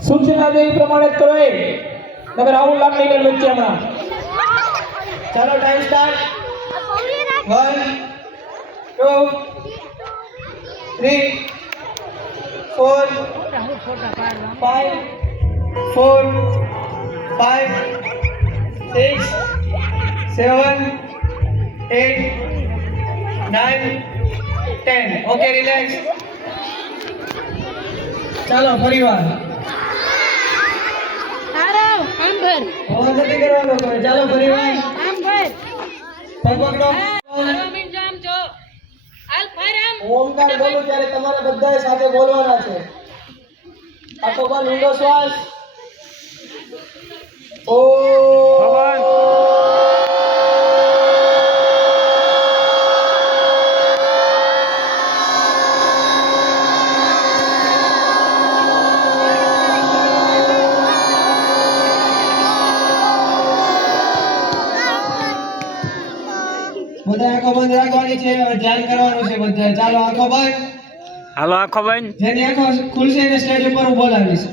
સૂચના દે એ પ્રમાણે કરો એ નગર આવું લાગ નહીં વચ્ચે હમણાં ચાલો ટાઈમ સ્ટાર્ટ 1 2 3 4 5 4 5 6 7 8 9 10 ઓકે રિલેક્સ ચાલો ફરીવાર નથી કરવાનો કોઈ ચાલો ફરીવાર પગ પકડો ઓમકાર બોલું ત્યારે તમારે બધાએ સાથે બોલવાના છે આખો પર ઊંડો શ્વાસ ઓ બધા આંખો બંધ રાખવાની છે ધ્યાન કરવાનું છે બધા ચાલો આંખો બંધ હાલો આંખો બંધ જેની આંખો ખુલશે એને સ્ટેજ ઉપર હું બોલાવીશ